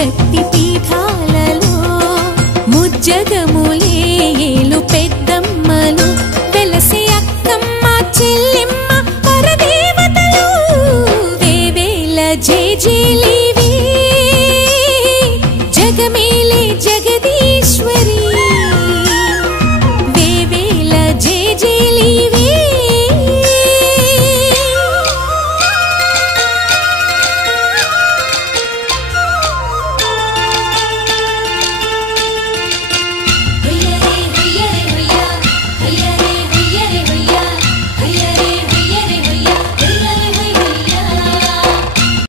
శక్తి పీఠాలలో ముజ్జగములే ఏలు పెద్దమ్మలు వెలసే అక్కమ్మ చెల్లెమ్మ పరదేవతలు వేవేల జేజేలివి జగమేలే జగదీశ్వరి వేవేల జేజేలివి